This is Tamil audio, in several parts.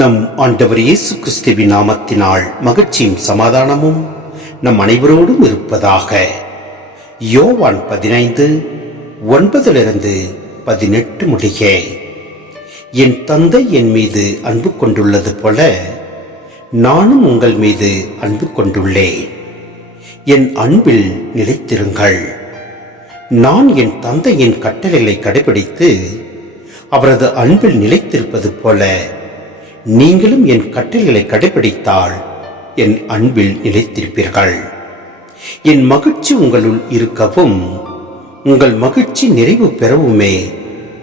நம் ஆண்டவர் இயேசு கிறிஸ்துவின் நாமத்தினால் மகிழ்ச்சியும் சமாதானமும் நம் அனைவரோடும் இருப்பதாக. யோவான் 15:9-18 முடிய. என் தந்தை என் மீது அன்பு கொண்டுள்ளது போல நானும் உங்கள் மீது அன்பு கொண்டுள்ளேன். என் அன்பில் நிலைத்திருங்கள். நான் என் தந்தையின் கட்டளைகளை கடைபிடித்து அவரது அன்பில் நிலைத்திருப்பது போல நீங்களும் என் கட்டளைகளை கடைபிடித்தால் என் அன்பில் நிலைத்திருப்பீர்கள். என் மகிழ்ச்சி உங்களுள் இருக்கவும் உங்கள் மகிழ்ச்சி நிறைவு பெறவுமே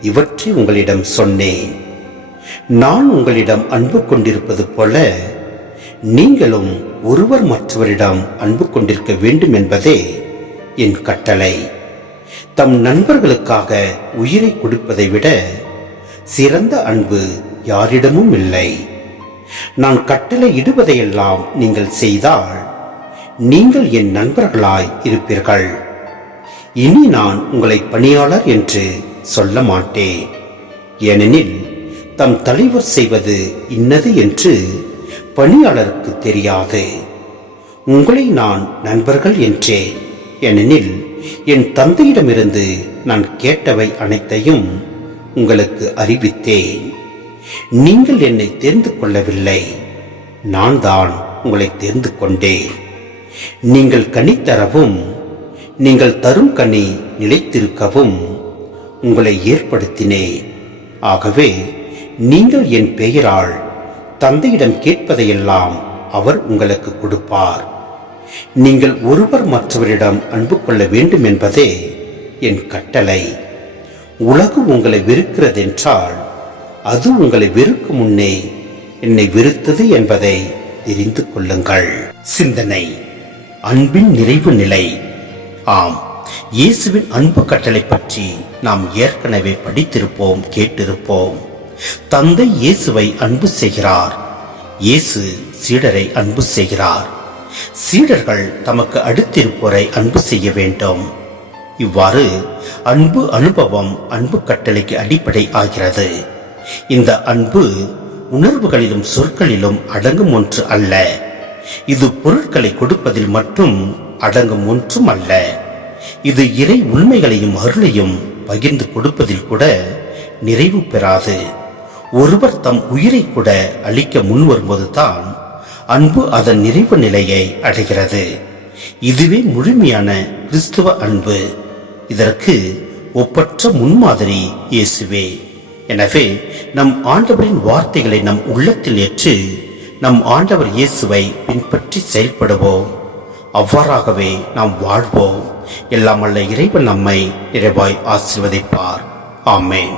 இவற்றை உங்களிடம் சொன்னேன். நான் உங்களிடம் அன்பு கொண்டிருப்பது போல நீங்களும் ஒருவர் மற்றவரிடம் அன்பு கொண்டிருக்க வேண்டும் என்பதே என் கட்டளை. தம் நண்பர்களுக்காக உயிரை கொடுப்பதை விட சிறந்த அன்பு யாரிடமும் இல்லை. நான் கட்டளை இடுவதையெல்லாம் நீங்கள் செய்தால் நீங்கள் என் நண்பர்களாய் இருப்பீர்கள். இனி நான் உங்களை பணியாளர் என்று சொல்ல மாட்டேன். ஏனெனில் தம் தலைவர் செய்வது இன்னது என்று பணியாளருக்கு தெரியாது. உங்களை நான் நண்பர்கள் என்றேன். ஏனெனில் என் தந்தையிடமிருந்து நான் கேட்டவை அனைத்தையும் உங்களுக்கு அறிவித்தேன். நீங்கள் என்னை தெரிந்து கொள்ளவில்லை, நான் தான் உங்களை தெரிந்து கொண்டேன். நீங்கள் கனி தரவும் நீங்கள் தரும் கனி நிலைத்திருக்கவும் உங்களை ஏற்படுத்தினேன். ஆகவே நீங்கள் என் பெயரால் தந்தையிடம் கேட்பதையெல்லாம் அவர் உங்களுக்கு கொடுப்பார். நீங்கள் ஒருவர் மற்றவரிடம் அன்பு கொள்ள வேண்டும் என்பதே என் கட்டளை. உலகு உங்களை வெறுக்கிறதென்றால் அது உங்களை வெறுக்கும் முன்னே என்னை வெறுத்தது என்பதை தெரிந்து கொள்ளுங்கள். சிந்தனை: அன்பின் நிறைவு நிலை. ஆம், இயேசுவின் அன்பு கட்டளை பற்றி நாம் ஏற்கனவே படித்திருப்போம், கேட்டிருப்போம். தந்தை இயேசுவை அன்பு செய்கிறார். இயேசு சீடரை அன்பு செய்கிறார். சீடர்கள் தமக்கு அடுத்திருப்போரை அன்பு செய்ய வேண்டும். இவ்வாறு அன்பு அனுபவம் அன்பு கட்டளைக்கு அடிப்படை ஆகிறது. இந்த அன்பு உணர்வுகளிலும் சொற்களிலும் அடங்கும் ஒன்று அல்ல. இது பொருட்களை கொடுப்பதில் மட்டும் அடங்கும் ஒன்றும் அல்ல. இது இறை உண்மைகளையும் அருளையும் பகிர்ந்து கொடுப்பதில் கூட நிறைவு பெறாது. ஒருவர் தம் உயிரை கூட அளிக்க முன்வரும்போதுதான் அன்பு அதன் நிறைவு நிலையை அடைகிறது. இதுவே முழுமையான கிறிஸ்துவ அன்பு. இதற்கு ஒப்பற்ற முன்மாதிரி இயேசுவே. எனவே நம் ஆண்டவரின் வார்த்தைகளை நம் உள்ளத்தில் ஏற்று நம் ஆண்டவர் இயேசுவை பின்பற்றி செயல்படுவோம். அவ்வாறாகவே நாம் வாழ்வோம். எல்லாம் வல்ல இறைவன் நம்மை நிறைவாய் ஆசீர்வதிப்பார். ஆமென்.